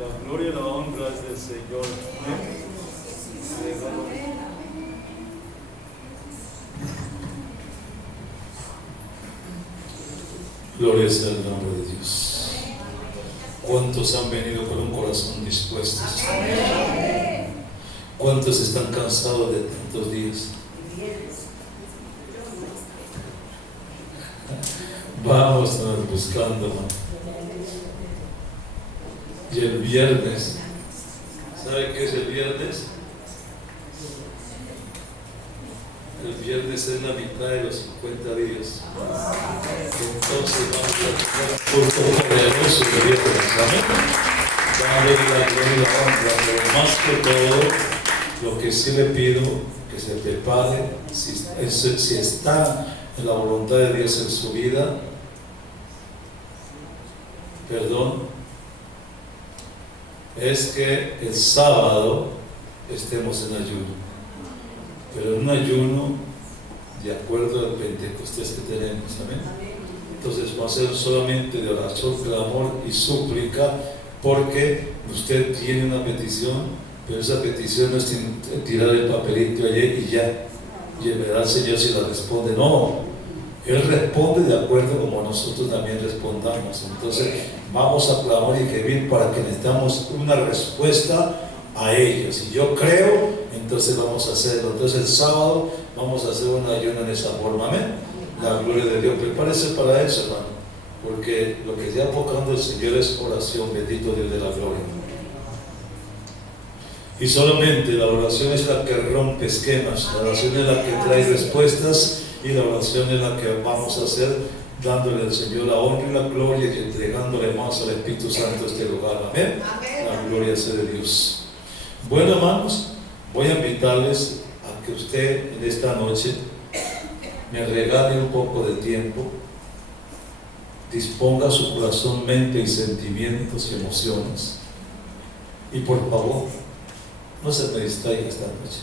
La gloria y la honra es del Señor. Amén. Gloria sea el nombre de Dios. ¿Cuántos han venido con un corazón dispuesto? ¿Cuántos están cansados de tantos días? Vamos buscando, ¿no? Y el viernes, ¿sabe qué es el viernes? El viernes es la mitad de los 50 días. Entonces vamos a tener un culto poderoso el viernes. Amén. Dale la gloria y la honra, pero más que todo, lo que sí le pido, que se prepare, si está en la voluntad de Dios en su vida, es que el sábado estemos en ayuno. Pero en un ayuno de acuerdo al Pentecostés que tenemos, amén. Entonces va a ser solamente de oración, clamor y súplica, porque usted tiene una petición, pero esa petición no es tirar el papelito allí y ya, y verá al Señor si la responde. No, Él responde de acuerdo como nosotros también respondamos. Entonces vamos a clamar y gemir para que necesitamos una respuesta a ellos. Y yo creo, entonces vamos a hacerlo. Entonces el sábado vamos a hacer un ayuno en esa forma, amén. La gloria de Dios, prepárese para eso, hermano, porque lo que está enfocando el Señor es oración. Bendito Dios de la gloria. Y solamente la oración es la que rompe esquemas, la oración es la que trae respuestas, y la oración es la que vamos a hacer dándole al Señor la honra y la gloria y entregándole más al Espíritu Santo este lugar, amén. La gloria sea de Dios. Bueno, hermanos, voy a invitarles a que usted en esta noche me regale un poco de tiempo, disponga su corazón, mente y sentimientos y emociones, y por favor no se me distraiga esta noche,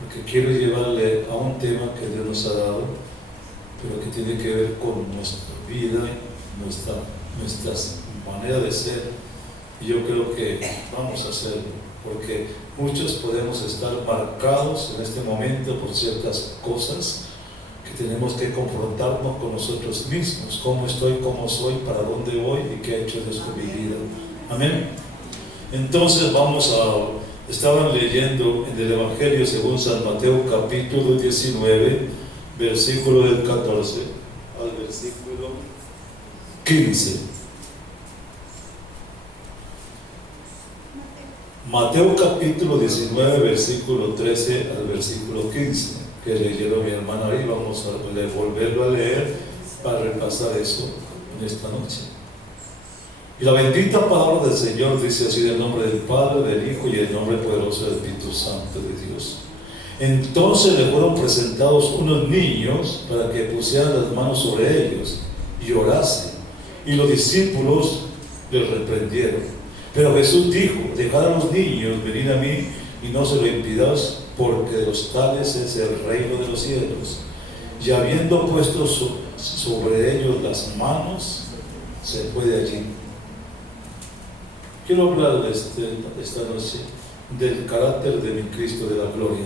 porque quiero llevarle a un tema que Dios nos ha dado, pero que tiene que ver con nuestra vida, nuestra manera de ser, y yo creo que vamos a hacerlo, porque muchos podemos estar marcados en este momento por ciertas cosas que tenemos que confrontarnos con nosotros mismos. ¿Cómo estoy? ¿Cómo soy? ¿Para dónde voy? ¿Y qué ha hecho Dios con mi vida? Amén. Entonces estaban leyendo en el Evangelio según San Mateo capítulo 19, versículo del 14 al versículo 15. Mateo capítulo 19, versículo 13 al versículo 15, que leyeron mi hermana ahí. Vamos a volverlo a leer para repasar eso en esta noche. Y la bendita palabra del Señor dice así: en el nombre del Padre, del Hijo y del nombre poderoso del Espíritu Santo de Dios. Entonces le fueron presentados unos niños para que pusieran las manos sobre ellos y orasen. Y los discípulos les reprendieron. Pero Jesús dijo: dejad a los niños venir a mí y no se lo impidáis, porque de los tales es el reino de los cielos. Y habiendo puesto sobre ellos las manos, se fue de allí. Quiero hablar de esta noche del carácter de mi Cristo de la gloria.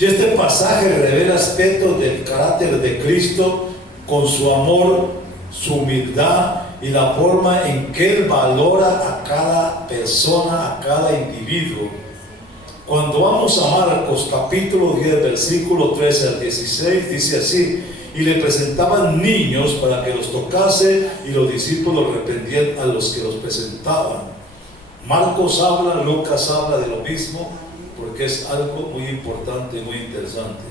Y este pasaje revela aspectos del carácter de Cristo, con su amor, su humildad y la forma en que Él valora a cada persona, a cada individuo. Cuando vamos a Marcos capítulo 10, versículo 13 al 16, dice así: y le presentaban niños para que los tocase, y los discípulos reprendían a los que los presentaban. Marcos habla, Lucas habla de lo mismo, porque es algo muy importante y muy interesante.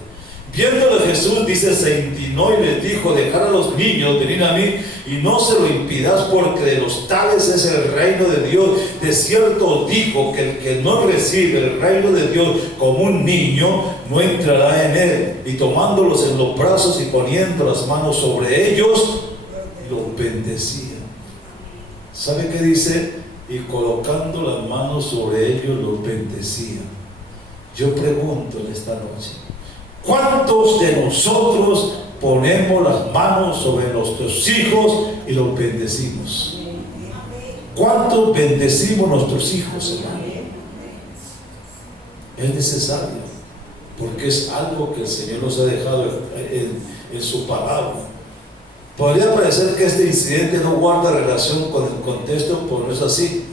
Viéndole Jesús, dice, se indignó y les dijo: dejad a los niños venir a mí y no se lo impidáis, porque de los tales es el reino de Dios. De cierto os digo que el que no recibe el reino de Dios como un niño, no entrará en él. Y tomándolos en los brazos y poniendo las manos sobre ellos, los bendecía. ¿Sabe qué dice? Y colocando las manos sobre ellos, los bendecía. Yo pregunto en esta noche: ¿cuántos de nosotros ponemos las manos sobre nuestros hijos y los bendecimos? ¿Cuánto bendecimos nuestros hijos, hermano? Es necesario, porque es algo que el Señor nos ha dejado en su palabra. Podría parecer que este incidente no guarda relación con el contexto, pero no es así.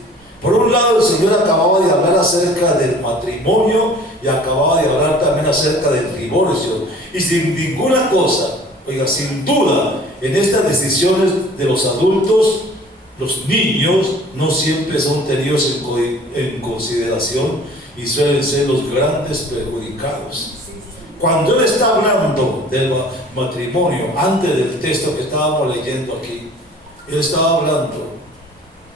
Por un lado, el Señor acababa de hablar acerca del matrimonio y acababa de hablar también acerca del divorcio. Y sin ninguna cosa, oiga, sin duda, en estas decisiones de los adultos, los niños no siempre son tenidos en consideración y suelen ser los grandes perjudicados. Cuando Él está hablando del matrimonio, antes del texto que estábamos leyendo aquí, Él estaba hablando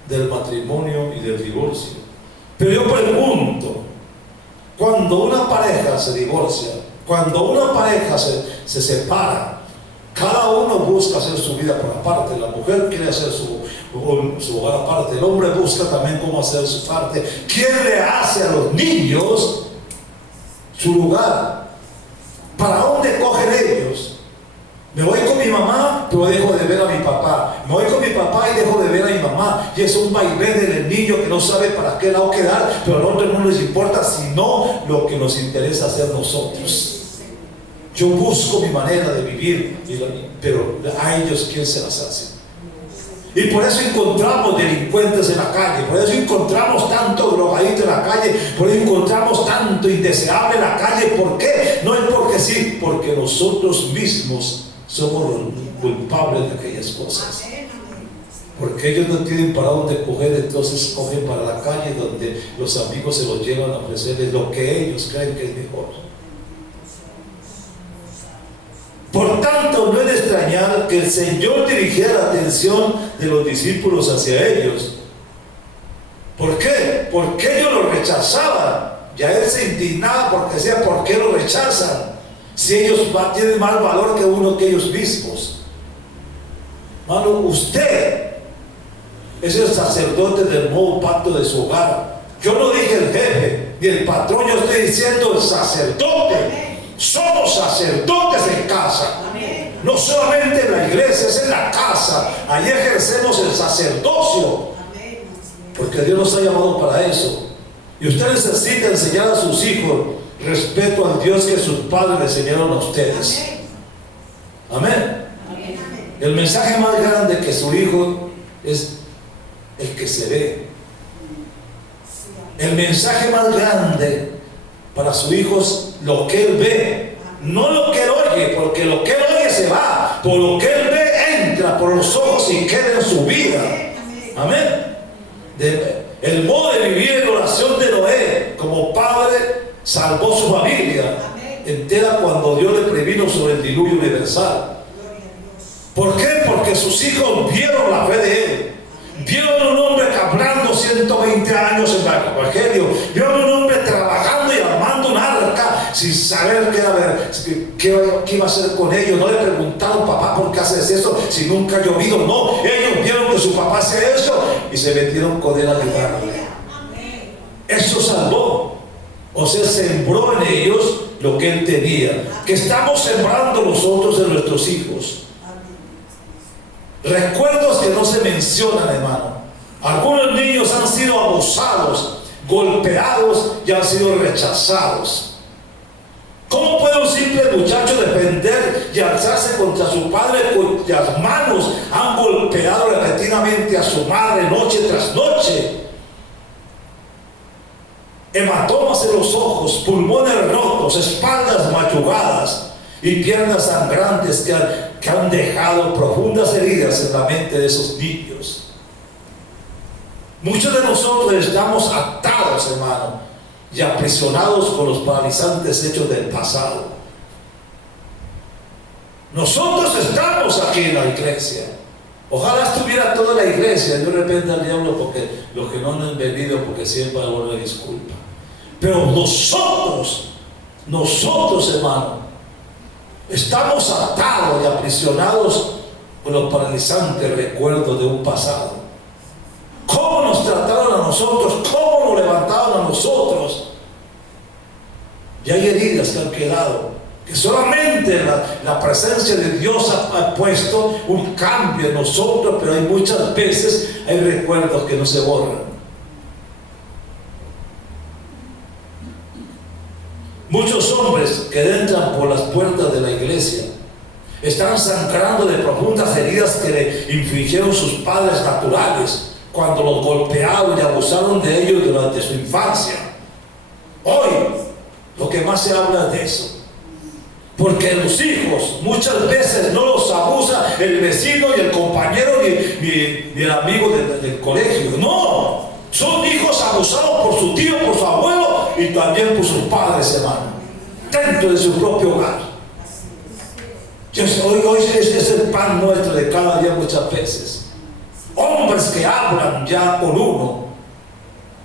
del matrimonio y del divorcio. Pero yo pregunto, cuando una pareja se divorcia, cuando una pareja se separa, cada uno busca hacer su vida por aparte. La mujer quiere hacer su hogar aparte, el hombre busca también cómo hacer su parte. ¿Quién le hace a los niños su lugar? ¿Para dónde cogen ellos? Me voy con mi mamá, pero dejo de ver a mi papá. Me voy con mi papá y dejo de ver a mi mamá. Y es un vaivén del niño que no sabe para qué lado quedar, pero a los otros no les importa sino lo que nos interesa hacer nosotros. Yo busco mi manera de vivir, pero a ellos ¿quién se las hace? Y por eso encontramos delincuentes en la calle, por eso encontramos tanto drogadito en la calle, por eso encontramos tanto indeseable en la calle. ¿Por qué? No es porque sí, porque nosotros mismos somos los culpables de aquellas cosas. Porque ellos no tienen para dónde coger, entonces cogen para la calle donde los amigos se los llevan a ofrecerles lo que ellos creen que es mejor. Por tanto, no es de extrañar que el Señor dirigiera la atención de los discípulos hacia ellos. ¿Por qué? Porque ellos lo rechazaban. Ya Él se indignaba porque decía, ¿por qué lo rechazan? Si ellos tienen más valor que uno que ellos mismos. Hermano, usted es el sacerdote del nuevo pacto de su hogar. Yo no dije el jefe ni el patrón, yo estoy diciendo el sacerdote. Somos sacerdotes en casa. No solamente en la iglesia, es en la casa. Allí ejercemos el sacerdocio. Porque Dios nos ha llamado para eso. Y usted necesita enseñar a sus hijos respeto al Dios que sus padres le enseñaron a ustedes. Amén. El mensaje más grande que su hijo es el que se ve. El mensaje más grande para su hijo es lo que él ve, no lo que él oye, porque lo que él oye se va, por lo que él ve entra por los ojos y queda en su vida. Amén. El modo de vivir en la oración de Noé como padre salvó su familia entera cuando Dios le previno sobre el diluvio universal. ¿Por qué? Porque sus hijos vieron la fe de él. Vieron a un hombre hablando 120 años en el Evangelio. Vieron a un hombre trabajando y armando un arca sin saber qué iba a hacer con ellos. No le preguntaron, papá, ¿por qué haces eso si nunca ha llovido? No, ellos vieron que su papá hacía eso y se metieron con él a ayudarle. Eso salvó. O sea, sembró en ellos lo que él tenía. Que estamos sembrando nosotros en nuestros hijos. Recuerdos que no se mencionan, hermano. Algunos niños han sido abusados, golpeados y han sido rechazados. ¿Cómo puede un simple muchacho defender y alzarse contra su padre cuyas manos han golpeado repetidamente a su madre noche tras noche? Hematomas en los ojos, pulmones rotos, espaldas machucadas y piernas sangrantes que han dejado profundas heridas en la mente de esos niños. Muchos de nosotros estamos atados, hermano, y aprisionados con los paralizantes hechos del pasado. Nosotros estamos aquí en la iglesia. Ojalá estuviera toda la iglesia. Yo reprendo al diablo porque los que no han venido, porque siempre hago una disculpa. Pero nosotros, hermano, estamos atados y aprisionados con los paralizantes recuerdos de un pasado. ¿Cómo nos trataron a nosotros? ¿Cómo nos levantaron a nosotros? Y hay heridas que han quedado. Que solamente la presencia de Dios ha puesto un cambio en nosotros, pero hay muchas veces hay recuerdos que no se borran. Muchos hombres que entran por las puertas de la iglesia están sangrando de profundas heridas que le infligieron sus padres naturales cuando los golpearon y abusaron de ellos durante su infancia. Hoy lo que más se habla es de eso. Porque los hijos muchas veces no los abusa el vecino y el compañero ni el amigo del colegio. No, son hijos abusados por su tío, por su abuelo y también por sus padres, hermano, dentro de su propio hogar. Hoy es el pan nuestro de cada día muchas veces. Hombres que hablan ya con uno,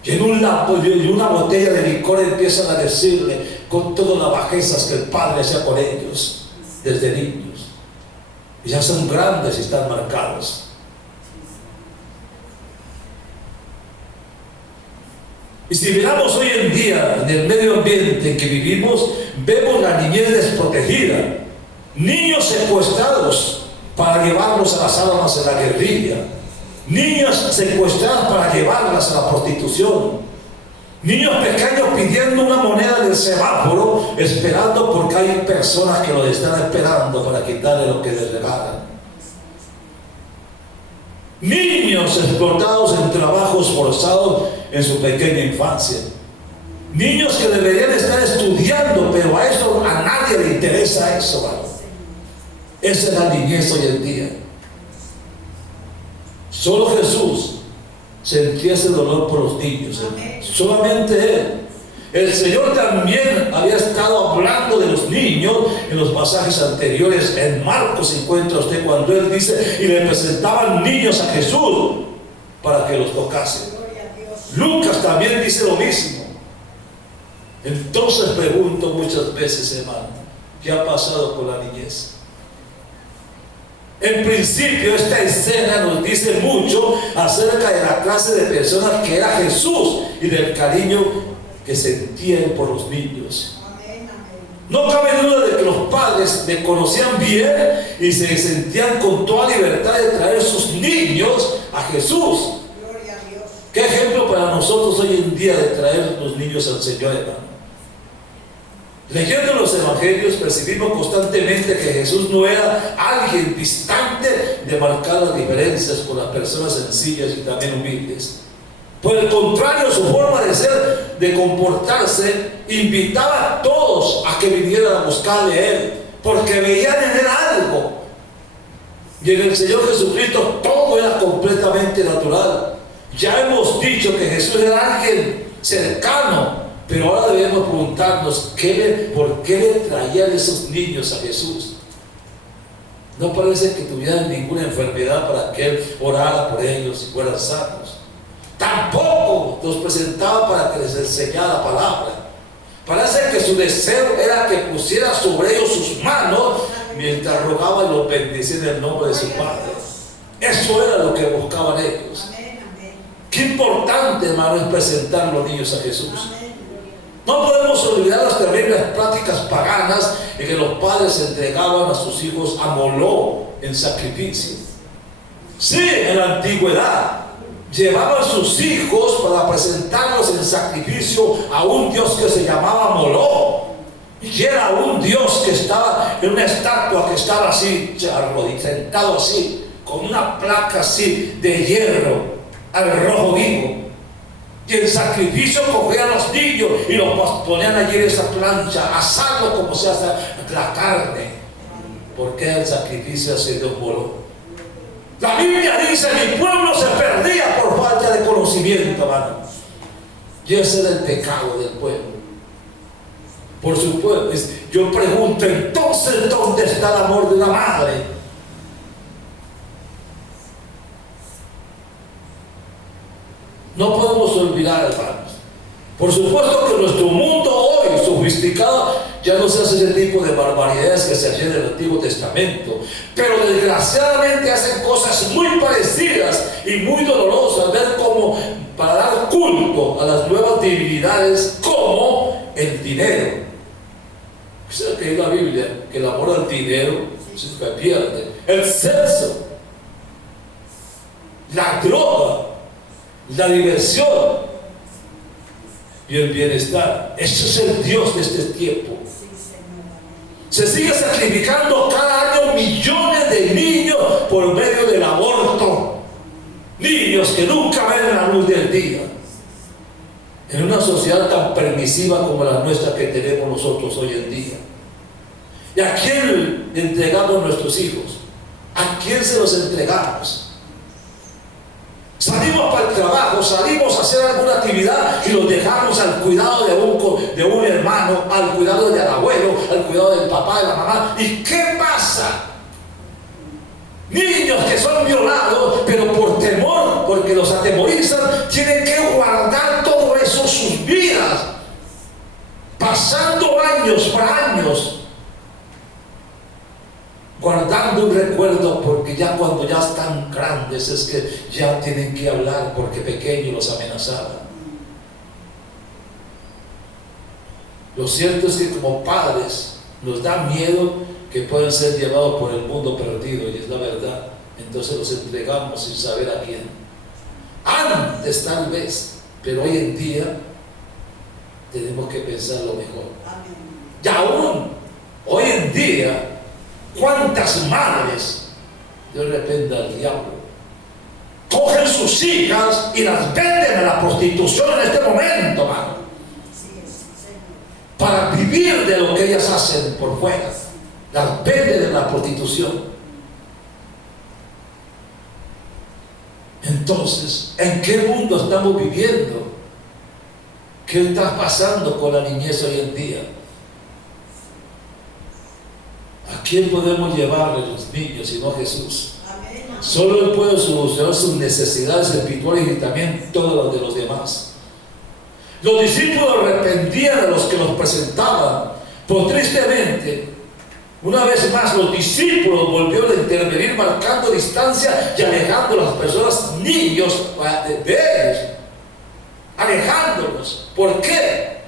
y en una botella de licor empiezan a decirle con todas las bajezas que el padre hacía con ellos desde niños, y ya son grandes y están marcados. Y si miramos hoy en día en el medio ambiente en que vivimos, vemos la niñez desprotegida, niños secuestrados para llevarlos a las armas de la guerrilla, niñas secuestradas para llevarlas a la prostitución, niños pequeños pidiendo una moneda del semáforo, esperando porque hay personas que los están esperando para quitarle lo que les regalan. Niños explotados en trabajos forzados en su pequeña infancia. Niños que deberían estar estudiando, pero a nadie le interesa eso, ¿vale? Esa es la niñez hoy en día. Solo Jesús sentía ese dolor por los niños. Solamente Él. El Señor también había estado hablando de los niños en los pasajes anteriores. En Marcos encuentra usted cuando Él dice, y le presentaban niños a Jesús para que los tocase. Lucas también dice lo mismo. Entonces pregunto muchas veces, hermano, ¿qué ha pasado con la niñez? En principio esta escena nos dice mucho acerca de la clase de personas que era Jesús y del cariño que sentían por los niños. No cabe duda de que los padres le conocían bien y se sentían con toda libertad de traer sus niños a Jesús. ¿Qué ejemplo para nosotros hoy en día de traer los niños al Señor, hermano? Leyendo los evangelios percibimos constantemente que Jesús no era alguien distante de marcar las diferencias con las personas sencillas y también humildes. Por el contrario, su forma de ser, de comportarse, invitaba a todos a que vinieran a buscarle a Él, porque veían en Él algo. Y en el Señor Jesucristo todo era completamente natural. Ya hemos dicho que Jesús era alguien cercano, pero ahora debemos preguntarnos por qué le traían esos niños a Jesús. No parece que tuvieran ninguna enfermedad para que Él orara por ellos y fueran sanos. Tampoco los presentaba para que les enseñara la palabra. Parece que su deseo era que pusiera sobre ellos sus manos mientras rogaba y los bendecía en el nombre de su Padre. Eso era lo que buscaban ellos. Qué importante, hermano, es presentar a los niños a Jesús. No podemos olvidar las terribles prácticas paganas en que los padres entregaban a sus hijos a Moló en sacrificio. Sí, en la antigüedad llevaban sus hijos para presentarlos en sacrificio a un dios que se llamaba Moló, y que era un dios que estaba en una estatua que estaba así, sentado así, con una placa así de hierro al rojo vivo. Y en sacrificio cogían a los niños y los ponían allí en esa plancha, asando como se hace la carne, porque el sacrificio hacia Dios Moló. La Biblia dice: mi pueblo se perdía por falta de conocimiento, hermano. Y ese era el pecado del pueblo. Por supuesto, yo pregunto, entonces, ¿dónde está el amor de una madre? No podemos olvidar, hermanos. Por supuesto que nuestro mundo hoy sofisticado ya no se hace ese tipo de barbaridades que se hacían en el Antiguo Testamento, pero desgraciadamente hacen cosas muy parecidas y muy dolorosas, ver cómo para dar culto a las nuevas divinidades como el dinero. que es la Biblia, que el amor al dinero se pierde. El sexo, la droga, la diversión y el bienestar. Ese es el Dios de este tiempo. Se sigue sacrificando cada año millones de niños por medio del aborto. Niños que nunca ven la luz del día. En una sociedad tan permisiva como la nuestra que tenemos nosotros hoy en día. ¿Y a quién le entregamos nuestros hijos? ¿A quién se los entregamos? Salimos para el trabajo, salimos a hacer alguna actividad y los dejamos al cuidado de un hermano, al cuidado del abuelo, al cuidado del papá, de la mamá. ¿Y qué pasa? Niños que son violados, pero por temor, porque los atemorizan, tienen que guardar todo eso en sus vidas, pasando años por años, guardando un recuerdo, porque ya cuando ya están grandes es que ya tienen que hablar, porque pequeños los amenazaban. Lo cierto es que como padres nos da miedo que pueden ser llevados por el mundo perdido, y es la verdad. Entonces los entregamos sin saber a quién. Antes tal vez, pero hoy en día tenemos que pensar lo mejor. Y aún hoy en día, ¿cuántas madres, Dios reprenda al diablo, cogen sus hijas y las venden a la prostitución en este momento, mano? Para vivir de lo que ellas hacen por fuera, las venden en la prostitución. Entonces, ¿en qué mundo estamos viviendo? ¿Qué está pasando con la niñez hoy en día? ¿A quién podemos llevarle los niños sino a Jesús? Solo Él puede solucionar sus necesidades espirituales y también todas las de los demás. Los discípulos arrepentían a los que los presentaban, pero tristemente, una vez más los discípulos volvieron a intervenir, marcando distancia y alejando a las personas, niños, de ellos, alejándolos. ¿Por qué?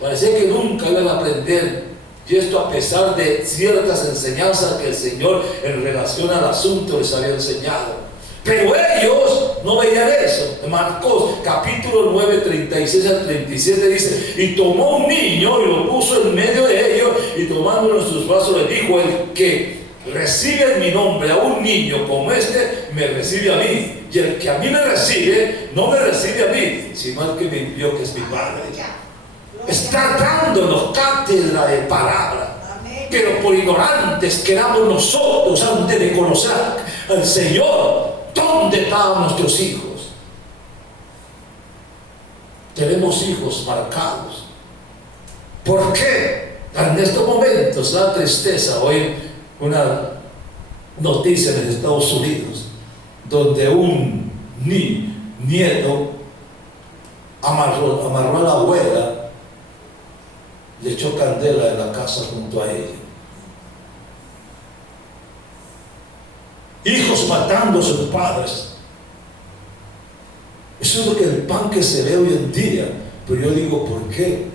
Parecía que nunca iban a aprender, y esto a pesar de ciertas enseñanzas que el Señor en relación al asunto les había enseñado. Pero ellos no veían eso. En Marcos capítulo 9, 36 al 37 dice: y tomó un niño y lo puso en medio de ellos, y tomándolo en sus brazos le dijo: el que recibe en mi nombre a un niño como este, me recibe a mí, y el que a mí me recibe, no me recibe a mí, sino al que me envió, que es mi Padre. Está dándonos cátedra de palabra, pero por ignorantes que éramos nosotros antes de conocer al Señor. ¿Dónde estaban nuestros hijos? Tenemos hijos marcados. ¿Por qué? En estos momentos da tristeza oír una noticia en Estados Unidos donde un nieto amarró a la abuela, le echó candela en la casa junto a ella. Hijos matando a sus padres. Eso es lo que el pan que se ve hoy en día. Pero yo digo, ¿por qué?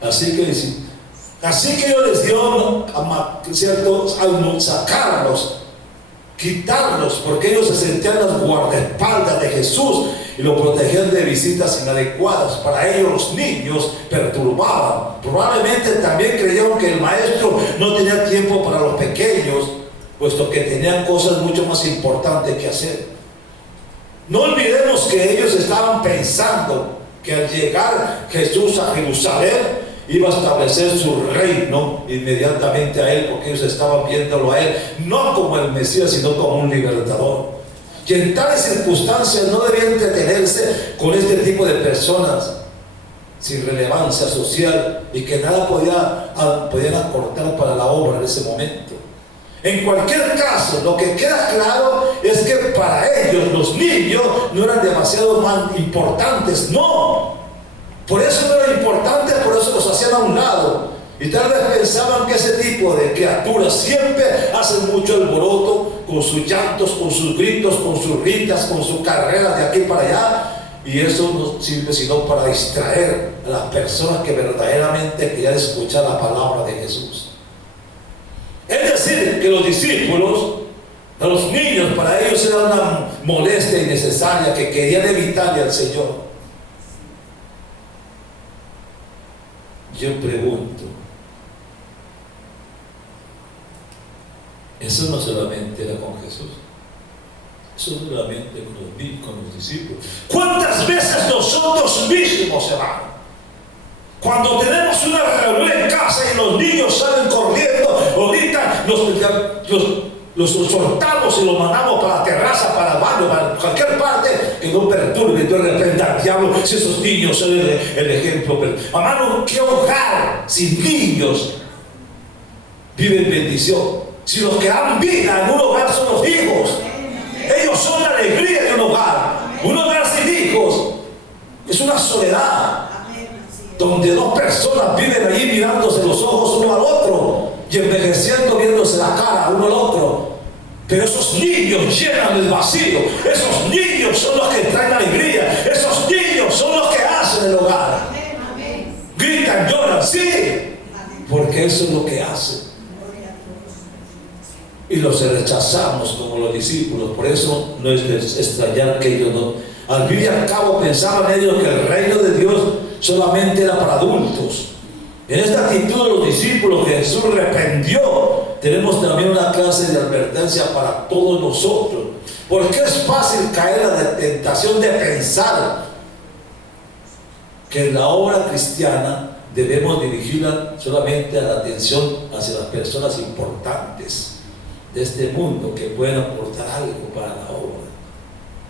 Así que yo les dio, ¿cierto?, al sacarlos, quitarlos, porque ellos se sentían las guardaespaldas de Jesús y lo protegían de visitas inadecuadas. Para ellos los niños perturbaban. Probablemente también creyeron que el maestro no tenía tiempo para los pequeños, puesto que tenían cosas mucho más importantes que hacer. No olvidemos que ellos estaban pensando que al llegar Jesús a Jerusalén iba a establecer su reino inmediatamente a Él, porque ellos estaban viéndolo a Él no como el Mesías, sino como un libertador. Y en tales circunstancias no debía entretenerse con este tipo de personas sin relevancia social y que nada podían acortar para la obra en ese momento. En cualquier caso, lo que queda claro es que para ellos los niños no eran demasiado más importantes, no. Por eso no eran importantes, por eso los hacían a un lado. Y tal vez pensaban que ese tipo de criaturas siempre hacen mucho alboroto con sus llantos, con sus gritos, con sus ritas, con sus carreras de aquí para allá. y eso no sirve sino para distraer a las personas que verdaderamente querían escuchar la palabra de Jesús. Es decir, que los discípulos, a los niños, para ellos era una molestia innecesaria que querían evitarle al Señor. Yo pregunto, eso no solamente era con Jesús, eso solamente con los discípulos. ¿Cuántas veces nosotros mismos, hermano, cuando tenemos una reunión en casa y los niños salen corriendo, ahorita los soltamos y los mandamos para la terraza, para el baño, para cualquier parte que no perturbe, no reprenda al diablo, si esos niños son el ejemplo? Pero, hermano, ¿qué hogar sin niños vive en bendición? Si los que dan vida en un hogar son los hijos, ellos son la alegría de un hogar. Un hogar sin hijos es una soledad, donde dos personas viven allí mirándose los ojos uno al otro y envejeciendo, viéndose la cara uno al otro. Pero esos niños llenan el vacío. Esos niños son los que traen alegría. Esos niños son los que hacen el hogar. Gritan, lloran, sí, porque eso es lo que hacen. Y los rechazamos como los discípulos. Por eso no es de extrañar que ellos no, al fin y al cabo, pensaban ellos que el reino de Dios solamente era para adultos. En esta actitud de los discípulos que Jesús reprendió, tenemos también una clase de advertencia para todos nosotros. Porque es fácil caer en la tentación de pensar que en la obra cristiana debemos dirigirla solamente a la atención hacia las personas importantes de este mundo que pueden aportar algo para la obra.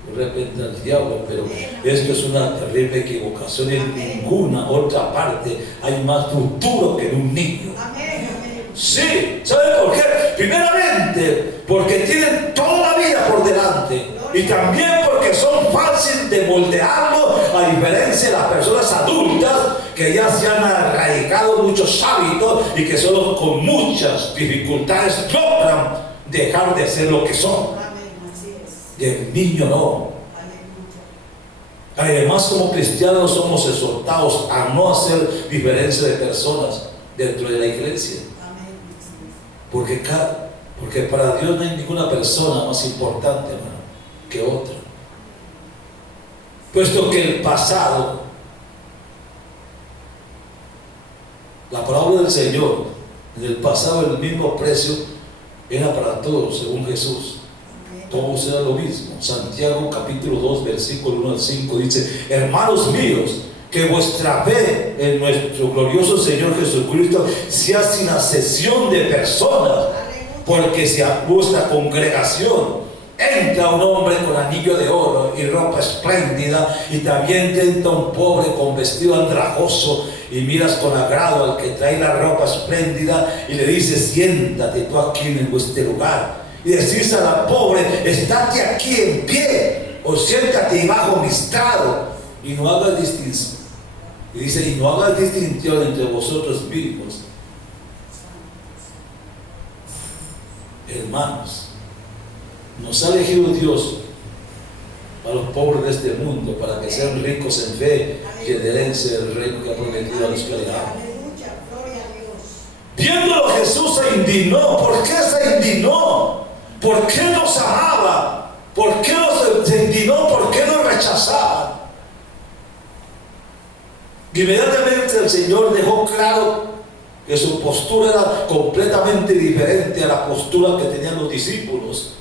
De repente al diablo, pero esto es una terrible equivocación. En ninguna otra parte hay más futuro que en un niño. Sí, ¿sabe por qué? Primeramente, porque tienen toda la vida por delante, y también porque son fáciles de moldearlo, a diferencia de las personas adultas que ya se han arraigado muchos hábitos y que solo con muchas dificultades logran dejar de ser lo que son. Y el niño no. Además, como cristianos somos exhortados a no hacer diferencia de personas dentro de la iglesia. Porque para Dios no hay ninguna persona más importante, hermano, que otra. Puesto que el pasado, la palabra del Señor, en el pasado el mismo precio era para todos, según Jesús. Todos era lo mismo. Santiago capítulo 2 versículo 1 al 5 dice: hermanos míos, que vuestra fe en nuestro glorioso Señor Jesucristo sea sin asesión de personas, porque si a vuestra congregación entra un hombre con anillo de oro y ropa espléndida, y también entra un pobre con vestido andrajoso, y miras con agrado al que trae la ropa espléndida y le dices: siéntate tú aquí en este lugar, y decís a la pobre: estate aquí en pie, o siéntate bajo mi estrado, y no hagas distinción. Y dice: y no hagas distinción entre vosotros mismos. Hermanos, nos ha elegido Dios a los pobres de este mundo para que sean ricos en fe y en herencia del reino que ha prometido a los que le aman. Viéndolo, Jesús se indignó. ¿Por qué se indignó? ¿Por qué nos amaba? ¿Por qué se indignó? ¿Por qué nos rechazaba? Inmediatamente el Señor dejó claro que su postura era completamente diferente a la postura que tenían los discípulos.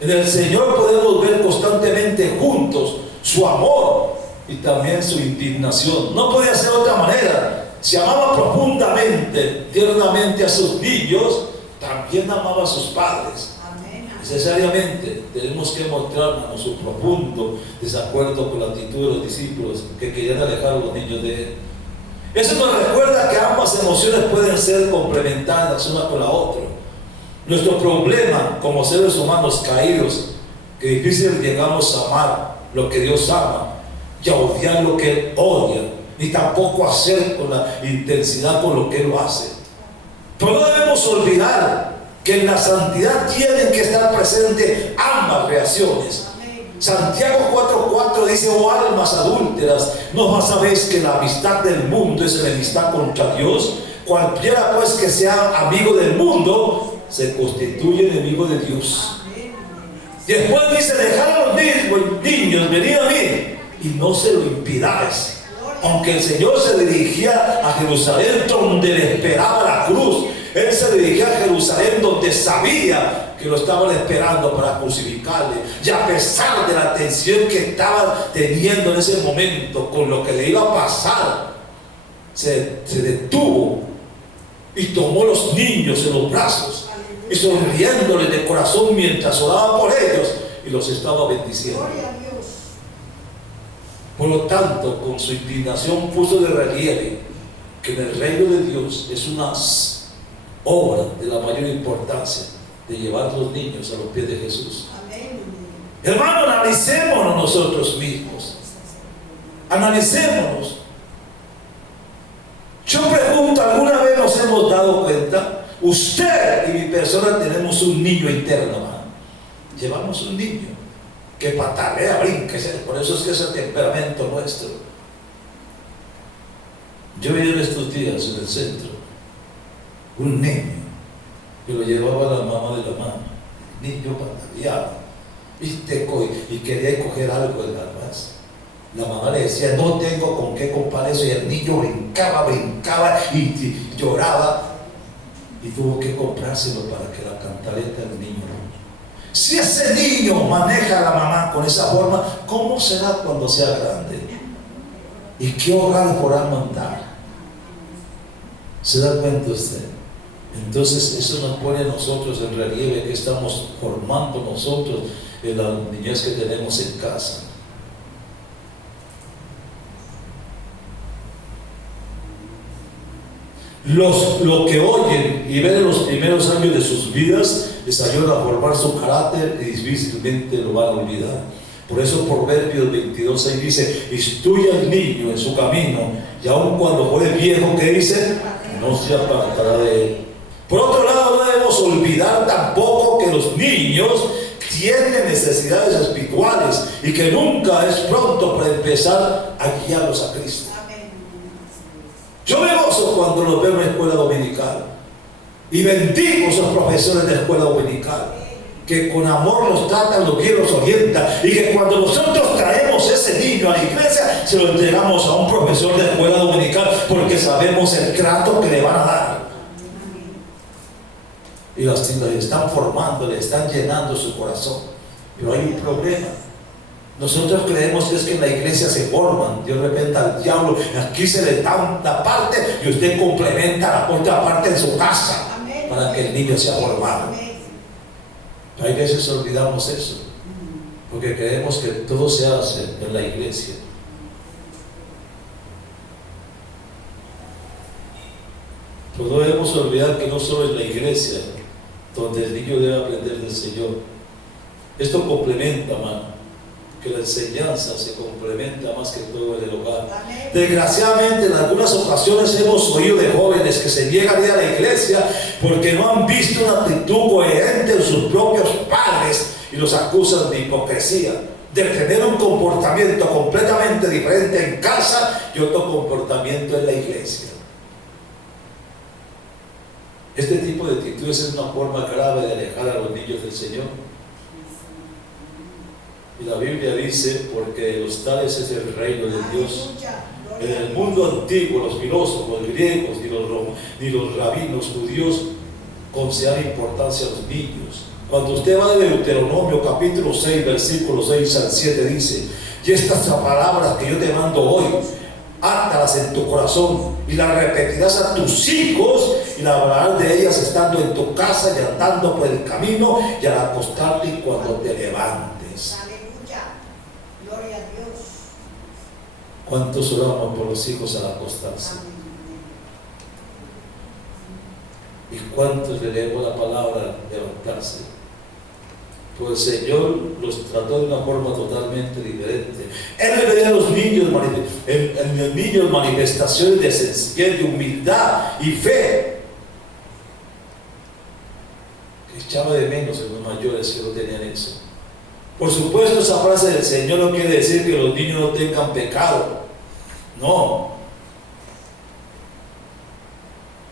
En el Señor podemos ver constantemente juntos su amor y también su indignación. No podía ser de otra manera. Si amaba profundamente, tiernamente a sus niños, también amaba a sus padres. Necesariamente tenemos que mostrarnos su profundo desacuerdo con la actitud de los discípulos que querían alejar a los niños de él. Eso nos recuerda que ambas emociones pueden ser complementarias una con la otra. Nuestro problema como seres humanos caídos, que difícil llegamos a amar lo que Dios ama y a odiar lo que Él odia, ni tampoco hacer con la intensidad con lo que Él lo hace. Pero no debemos olvidar que en la santidad tienen que estar presentes ambas reacciones. Santiago 4:4 dice: oh almas adúlteras, ¿no más sabéis que la amistad del mundo es enemistad contra Dios? Cualquiera pues que sea amigo del mundo se constituye enemigo de Dios. Después dice: dejad a los niños venid a mí y no se lo impidáis. Aunque el Señor se dirigía a Jerusalén, donde le esperaba la cruz, Él se dirigía a Jerusalén donde sabía que lo estaban esperando para crucificarle. Y a pesar de la tensión que estaba teniendo en ese momento con lo que le iba a pasar, se detuvo y tomó los niños en los brazos y sonriéndoles de corazón mientras oraba por ellos y los estaba bendiciendo. Por lo tanto, con su indignación puso de relieve que en el reino de Dios es una obra de la mayor importancia de llevar a los niños a los pies de Jesús. Amén. Hermano, analicémonos nosotros mismos. Analicémonos. Yo pregunto, ¿alguna vez nos hemos dado cuenta? Usted y mi persona tenemos un niño interno, hermano. Llevamos un niño que patalea, brinca, por eso es que es el temperamento nuestro. Yo vi en estos días en el centro un niño que lo llevaba la mamá de la mamá. El niño pataleaba y quería coger algo de la raza. La mamá le decía: no tengo con qué comprar eso, y el niño brincaba y lloraba, y tuvo que comprárselo para que la cantaleta del niño. Si ese niño maneja a la mamá con esa forma, ¿cómo será cuando sea grande? ¿Y qué hogar podrá mandar? ¿Se da cuenta usted? Entonces eso nos pone a nosotros en relieve que estamos formando nosotros en la niñez que tenemos en casa. Lo que oyen y ven en los primeros años de sus vidas les ayuda a formar su carácter y difícilmente lo van a olvidar. Por eso Proverbios 22:6 dice: instruye al niño en su camino, y aun cuando fuere viejo, ¿qué dice? No se apartará de él. Por otro lado, no debemos olvidar tampoco que los niños tienen necesidades espirituales y que nunca es pronto para empezar a guiarlos a Cristo. Yo me gozo cuando los veo en la escuela dominical y bendigo a esos profesores de escuela dominical que con amor los tratan, los quieren, los orientan, y que cuando nosotros traemos ese niño a la iglesia se lo entregamos a un profesor de escuela dominical porque sabemos el trato que le van a dar. Y los están formando, le están llenando su corazón. Pero hay un problema. Nosotros creemos que es que en la iglesia se forman. Dios repente al diablo, aquí se le da una parte y usted complementa la otra parte en su casa. Amén. Para que el niño sea formado. Hay veces olvidamos eso, porque creemos que todo se hace en la iglesia. Pero no debemos olvidar que no solo en la iglesia donde el niño debe aprender del Señor. Esto complementa, hermano, que la enseñanza se complementa más que todo en el hogar. Amén. Desgraciadamente en algunas ocasiones hemos oído de jóvenes que se niegan a ir a la iglesia porque no han visto una actitud coherente en sus propios padres y los acusan de hipocresía, de tener un comportamiento completamente diferente en casa y otro comportamiento en la iglesia. Este tipo de actitudes es una forma grave de alejar a los niños del Señor. Y la Biblia dice: porque de los tales es el reino de Dios. En el mundo antiguo, los filósofos griegos ni los rabinos judíos concedían importancia a los niños. Cuando usted va de Deuteronomio capítulo 6, versículos 6 al 7, dice: y estas palabras que yo te mando hoy, átalas en tu corazón y las repetirás a tus hijos, y hablarás de ellas estando en tu casa y andando por el camino y al acostarte y cuando te levantes. Gloria a Dios. ¿Cuántos oramos por los hijos al acostarse? ¿Y cuántos le leemos la palabra al levantarse? Pues el Señor los trató de una forma totalmente diferente. Él le veía a los niños en los niños manifestaciones de sencillez, de humildad y fe, que echaba de menos en los mayores que no tenían eso. Por supuesto, esa frase del Señor no quiere decir que los niños no tengan pecado. No.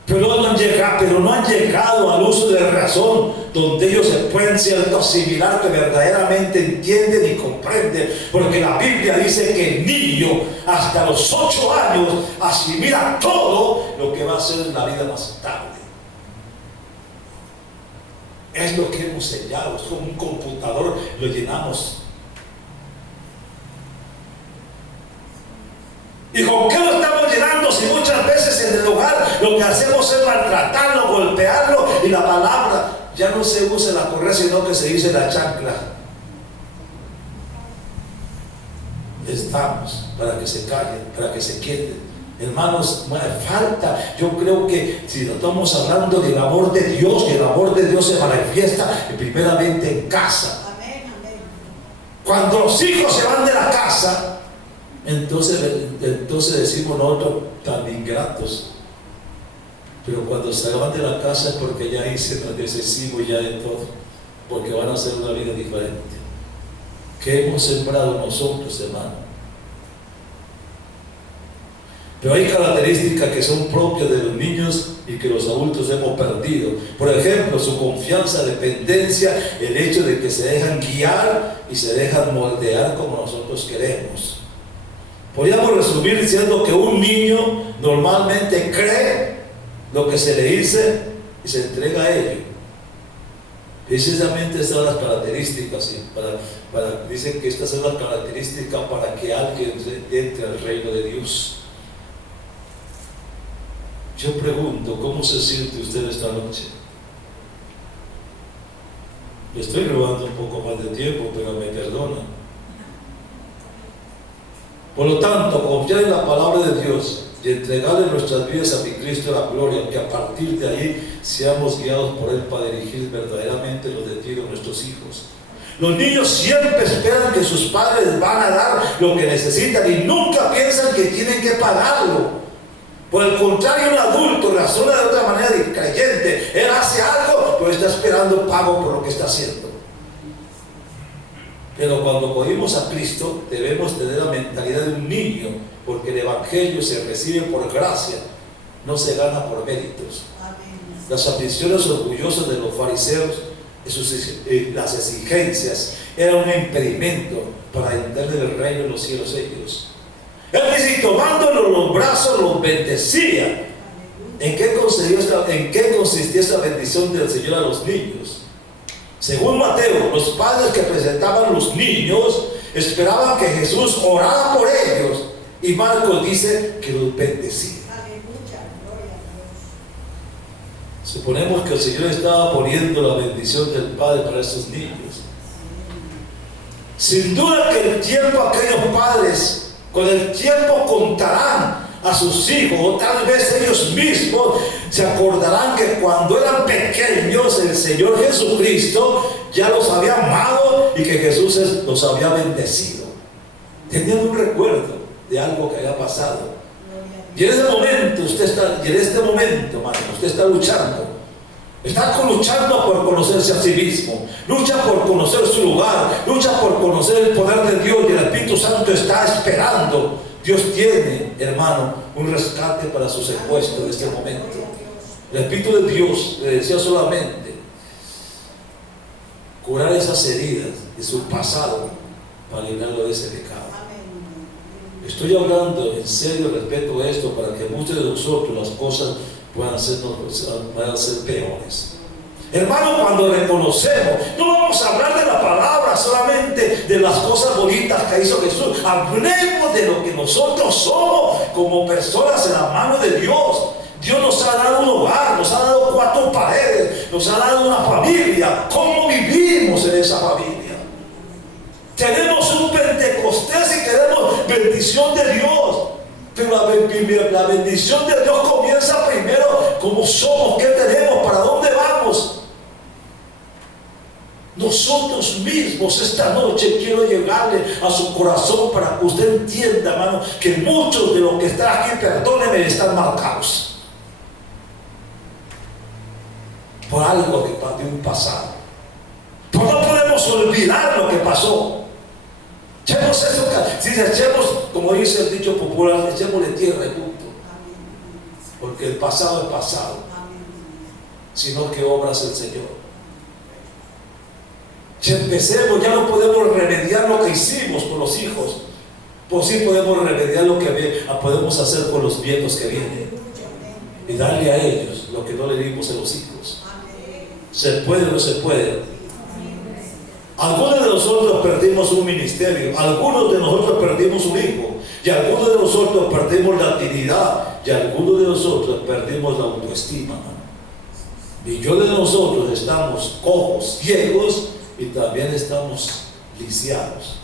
Pero no han llegado al uso de razón, donde ellos se pueden cierto asimilar que verdaderamente entienden y comprenden. Porque la Biblia dice que el niño hasta los 8 años asimila todo lo que va a ser en la vida más tarde. Es lo que hemos sellado, es como un computador, lo llenamos. ¿Y con qué lo estamos llenando si muchas veces en el hogar lo que hacemos es maltratarlo, golpearlo y la palabra ya no se usa la correa, sino que se dice la chancla? Estamos para que se callen, para que se quieten. Hermanos, falta. Yo creo que si no estamos hablando del amor de Dios, y el amor de Dios se manifiesta primeramente en casa. Amén, amén. Cuando los hijos se van de la casa, entonces decimos nosotros tan ingratos. Pero cuando se van de la casa es porque ya hice lo excesivo y ya de todo, porque van a hacer una vida diferente. ¿Qué hemos sembrado nosotros, hermano? Pero hay características que son propias de los niños y que los adultos hemos perdido. Por ejemplo, su confianza, dependencia, el hecho de que se dejan guiar y se dejan moldear como nosotros queremos. Podríamos resumir diciendo que un niño normalmente cree lo que se le dice y se entrega a ello. Precisamente estas son las características, dicen que estas son las características para que alguien entre al reino de Dios. Yo pregunto, ¿cómo se siente usted esta noche? Le estoy robando un poco más de tiempo, pero me perdona. Por lo tanto, confiar en la palabra de Dios y entregarle nuestras vidas a mi Cristo de la gloria, que a partir de ahí seamos guiados por Él para dirigir verdaderamente los destinos de nuestros hijos. Los niños siempre esperan que sus padres les van a dar lo que necesitan y nunca piensan que tienen que pagarlo. Por el contrario, un adulto razona de otra manera de creyente. Él hace algo, pero está esperando pago por lo que está haciendo. Pero cuando acudimos a Cristo, debemos tener la mentalidad de un niño, porque el Evangelio se recibe por gracia, no se gana por méritos. Las ambiciones orgullosas de los fariseos, las exigencias, eran un impedimento para entrar en el reino de los cielos ellos. Él dice, tomándolos los brazos, los bendecía. ¿En qué consistía esta bendición del Señor a los niños? Según Mateo, los padres que presentaban los niños esperaban que Jesús orara por ellos, y Marcos dice que los bendecía. Suponemos que el Señor estaba poniendo la bendición del Padre para esos niños. Sin duda que el tiempo aquellos padres con el tiempo contarán a sus hijos, o tal vez ellos mismos se acordarán que cuando eran pequeños el Señor Jesucristo ya los había amado y que Jesús los había bendecido. Tenían un recuerdo de algo que había pasado. Y en ese momento usted está luchando. Está luchando por conocerse a sí mismo, lucha por conocer su lugar, lucha por conocer el poder de Dios, y el Espíritu Santo está esperando. Dios tiene, hermano, un rescate para su secuestro en este momento. El Espíritu de Dios le decía solamente curar esas heridas de su pasado para librarlo de ese pecado. Estoy hablando en serio respecto a esto, para que muchos de nosotros las cosas puedan ser peores. Hermano, cuando reconocemos, no vamos a hablar de la palabra solamente de las cosas bonitas que hizo Jesús. Hablemos de lo que nosotros somos como personas en la mano de Dios. Dios nos ha dado un hogar, nos ha dado 4 paredes, nos ha dado una familia. ¿Cómo vivimos en esa familia? Tenemos un Pentecostés y queremos bendición de Dios. Pero la bendición de Dios comienza primero cómo somos, qué tenemos, para dónde vamos. Nosotros mismos esta noche quiero llegarle a su corazón para que usted entienda, hermano, que muchos de los que están aquí, perdónenme, están marcados por algo de un pasado. Pero no podemos debemos olvidar lo que pasó. Echemos eso, si echemos, como dice el dicho popular, echémosle tierra y punto. Porque el pasado es pasado, sino que obras el Señor. Si empecemos, ya no podemos remediar lo que hicimos con los hijos, pues sí podemos remediar lo que podemos hacer con los nietos que vienen y darle a ellos lo que no le dimos a los hijos. ¿Se puede o no se puede? Algunos de nosotros perdimos un ministerio, algunos de nosotros perdimos un hijo, y algunos de nosotros perdimos la dignidad, y algunos de nosotros perdimos la autoestima. Millones de nosotros estamos cojos, ciegos, y también estamos lisiados.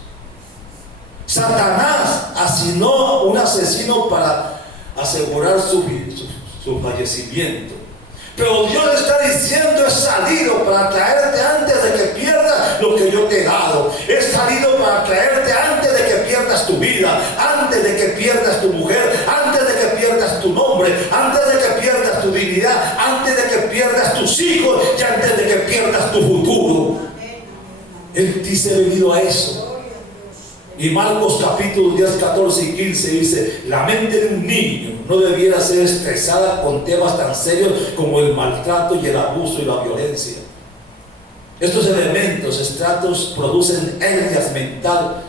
Satanás asignó un asesino para asegurar su fallecimiento. Pero Dios está diciendo: he salido para traerte antes de que pierdas lo que yo te he dado. He salido para traerte antes de que pierdas tu vida, antes de que pierdas tu mujer, antes de que pierdas tu nombre, antes de que pierdas tu dignidad, antes de que pierdas tus hijos y antes de que pierdas tu futuro. Él dice: he venido a eso. Y Marcos capítulo 10, 14 y 15 dice: la mente de un niño no debiera ser estresada con temas tan serios como el maltrato y el abuso y la violencia. Estos elementos, estratos, producen hernias mental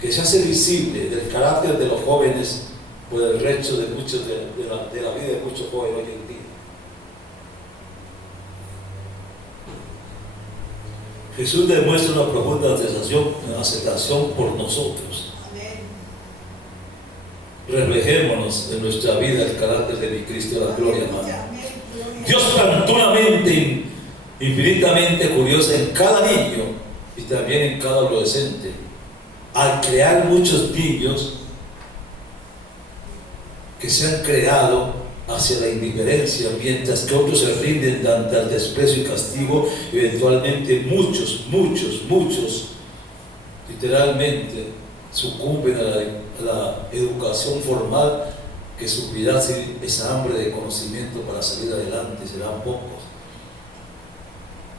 que se hace visible del carácter de los jóvenes por el resto de muchos de la vida de muchos jóvenes hoy en día. Jesús demuestra una profunda aceptación por nosotros. Reflejémonos en nuestra vida el carácter de mi Cristo de la gloria, hermano. Dios plantó una mente infinitamente curiosa en cada niño y también en cada adolescente. Al crear muchos niños que se han creado hacia la indiferencia, mientras que otros se rinden ante el desprecio y castigo, eventualmente muchos, literalmente sucumben a la educación formal que sufrirá esa hambre de conocimiento para salir adelante. Serán pocos.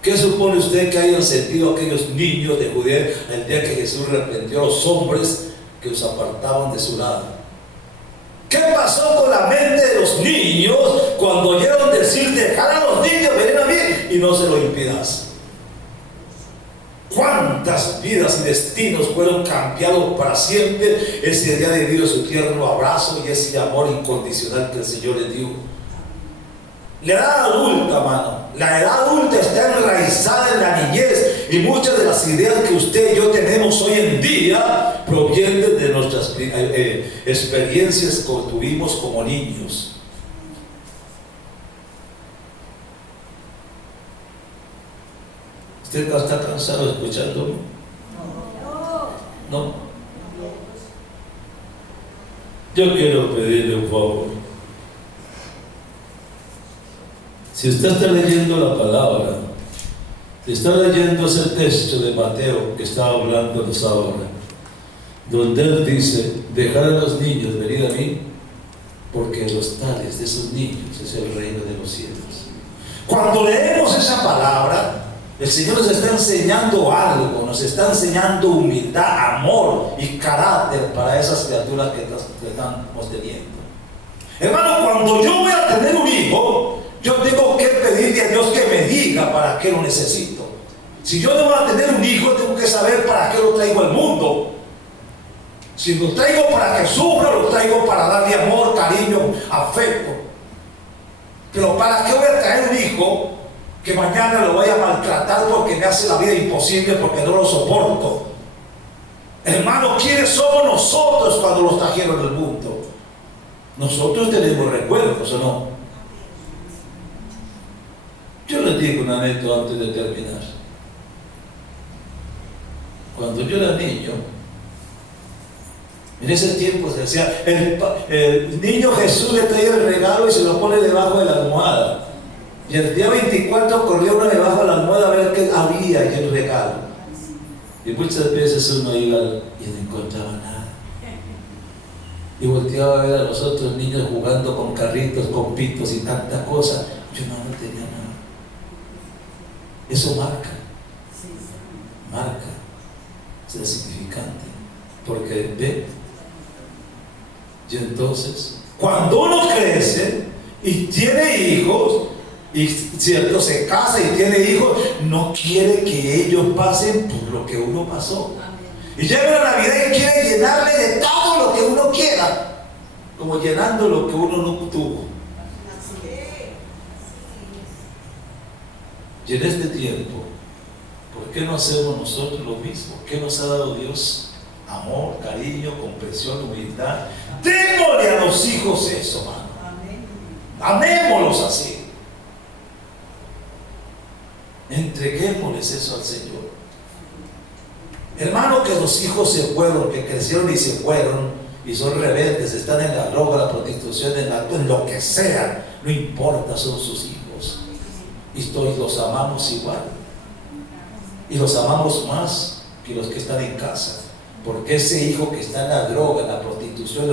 ¿Qué supone usted que hayan sentido aquellos niños de Judea el día que Jesús reprendió a los hombres que los apartaban de su lado? ¿Qué pasó con la mente de los niños cuando oyeron decir: dejar a los niños venir a mí y no se lo impidas? ¿Cuántas vidas y destinos fueron cambiados para siempre ese día debido a su tierno abrazo y ese amor incondicional que el Señor les dio? La edad adulta, mano, la edad adulta está enraizada en la niñez, y muchas de las ideas que usted y yo tenemos hoy en día provienen de nuestras experiencias que tuvimos como niños. ¿Usted está cansado de escucharlo? No. Yo quiero pedirle un favor. Si usted está leyendo la palabra, si está leyendo ese texto de Mateo que está hablándonos ahora, donde él dice: dejar a los niños venir a mí, porque los tales de esos niños es el reino de los cielos. Cuando leemos esa palabra, el Señor nos está enseñando algo, nos está enseñando humildad, amor y carácter para esas criaturas que estamos teniendo. Hermano, cuando yo voy a tener un hijo, yo tengo que pedirle a Dios que me diga para qué lo necesito. Si yo no voy a tener un hijo, tengo que saber para qué lo traigo al mundo. Si lo traigo para que sufra, lo traigo para darle amor, cariño, afecto. Pero ¿para qué voy a traer un hijo que mañana lo vaya a maltratar porque me hace la vida imposible, porque no lo soporto? Hermano, ¿quiénes somos nosotros cuando los trajeron al mundo? Nosotros tenemos recuerdos, ¿o no? Yo les digo una anécdota antes de terminar. Cuando yo era niño, en ese tiempo se decía: el niño Jesús le trae el regalo y se lo pone debajo de la almohada. Y el día 24 corrió uno debajo de la almohada a ver qué había en el regalo. Y muchas veces uno iba y no encontraba nada. Y volteaba a ver a los otros niños jugando con carritos, con pitos y tanta cosa. Yo no tenía nada. Eso marca. será significante. Porque ve, y entonces, cuando uno crece y tiene hijos, y cierto, se casa y tiene hijos, no quiere que ellos pasen por lo que uno pasó. Y llega la Navidad y quiere llenarle de todo lo que uno quiera, como llenando lo que uno no tuvo. Y en este tiempo, ¿por qué no hacemos nosotros lo mismo? ¿Qué nos ha dado Dios? Amor, cariño, comprensión, humildad. Démosle a los hijos eso, hermano. Amémoslos así. Entreguémosles eso al Señor. Hermano, que los hijos se fueron, que crecieron y se fueron, y son rebeldes, están en la droga, la prostitución, en lo que sea, no importa, son sus hijos. Y los amamos igual. Y los amamos más que los que están en casa. Porque ese hijo que está en la droga, en la prostitución,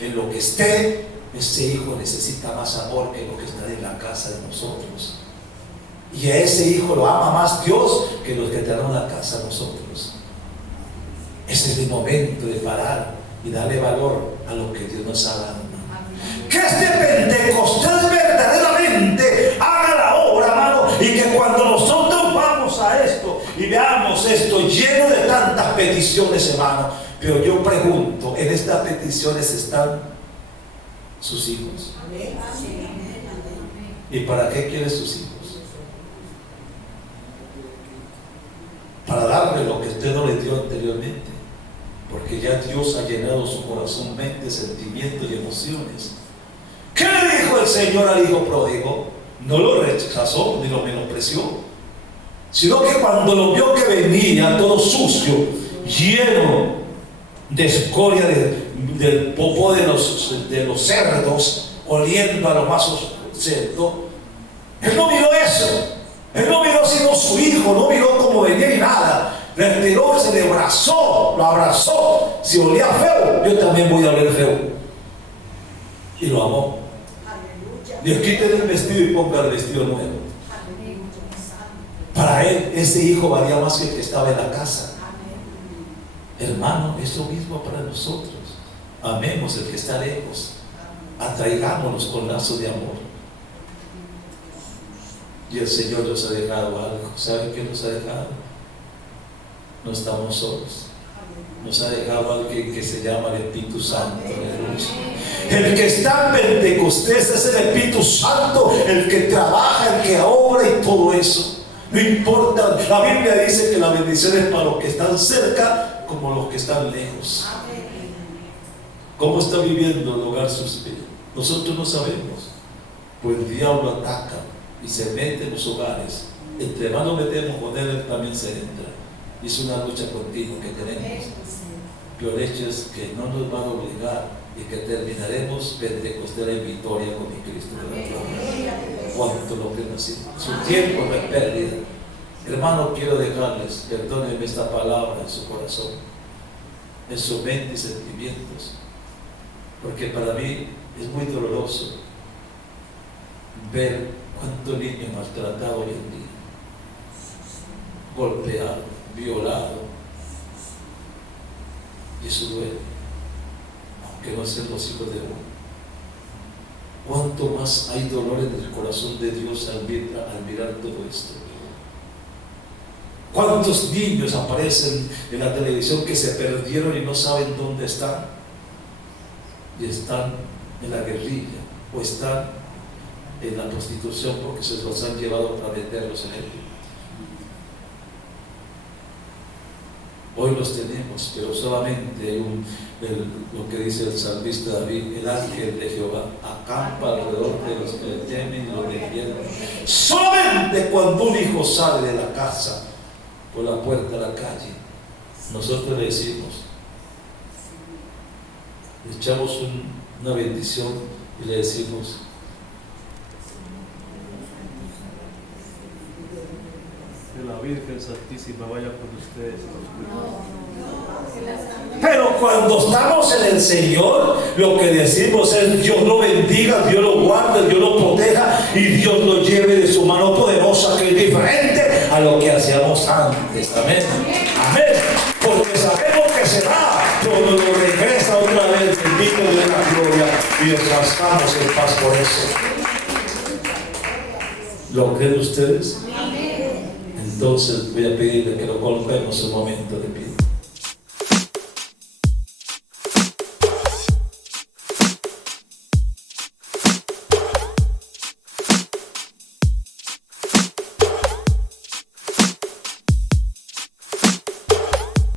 en lo que esté, ese hijo necesita más amor que lo que está en la casa de nosotros. Y a ese hijo lo ama más Dios que los que están en la casa de nosotros. Ese es el momento de parar y darle valor a lo que Dios nos ha dado. Que este Pentecostés verdaderamente haga la obra, hermano, y que cuando nosotros vamos a esto y veamos esto lleno de tantas peticiones, hermano, pero yo pregunto, ¿en estas peticiones están sus hijos? ¿Y para qué quiere sus hijos? Para darle lo que usted no le dio anteriormente, porque ya Dios ha llenado su corazón, mente, sentimientos y emociones. ¿Qué le dijo el Señor al hijo pródigo? No lo rechazó ni lo menospreció, sino que cuando lo vio que venía todo sucio, lleno de escoria del popó de los cerdos, oliendo a los vasos cerdos, él no miró eso. Él no miró sino su hijo, no miró cómo venía ni nada. Le retiró, se le abrazó, lo abrazó. Si olía feo, yo también voy a oler feo. Y lo amó. Dios, quítale el vestido y ponga el vestido nuevo. Para él, ese hijo valía más que el que estaba en la casa. Hermano, es lo mismo para nosotros. Amemos el que está lejos. Atraigámonos con lazos de amor. Y el Señor nos ha dejado algo. ¿Saben qué nos ha dejado? No estamos solos. Nos ha dejado alguien que se llama el Espíritu Santo. El que está en Pentecostés es el Espíritu Santo, el que trabaja, el que obra y todo eso. No importa, la Biblia dice que la bendición es para los que están cerca como los que están lejos. ¿Cómo está viviendo el hogar suspiro? Nosotros no sabemos. Pues el diablo ataca y se mete en los hogares. Entre más nos metemos con él también se entra. Y es una lucha continua que tenemos. Pero el hecho es que no nos van a obligar y que terminaremos Pentecostés en victoria con mi Cristo. Cuanto lo que nos su tiempo no es pérdida. Hermano, quiero dejarles, perdónenme esta palabra en su corazón, en su mente y sentimientos, porque para mí es muy doloroso ver cuántos niños maltratados hoy en día, golpeados, violados, y eso duele, aunque no sean los hijos de uno. Cuánto más hay dolor en el corazón de Dios al mirar todo esto. Cuántos niños aparecen en la televisión que se perdieron y no saben dónde están, y están en la guerrilla o están en la prostitución porque se los han llevado para meterlos en él. Hoy los tenemos, pero solamente hay lo que dice el salmista David: el ángel de Jehová acampa alrededor de los que le temen y lo defienden. Solamente cuando un hijo sale de la casa por la puerta a la calle, nosotros le decimos, le echamos una bendición y le decimos: Que la Virgen Santísima vaya con ustedes. Pero cuando estamos en el Señor, lo que decimos es: Dios lo bendiga, Dios lo guarde, Dios lo proteja y Dios lo lleve de su mano poderosa, que es diferente a lo que hacíamos antes. Amén. Amén. Porque sabemos que se va, pero nos regresa otra vez, bendito de la gloria, y descansamos en paz por eso. ¿Lo creen ustedes? Entonces voy a pedirle que lo coloquemos un momento de pie.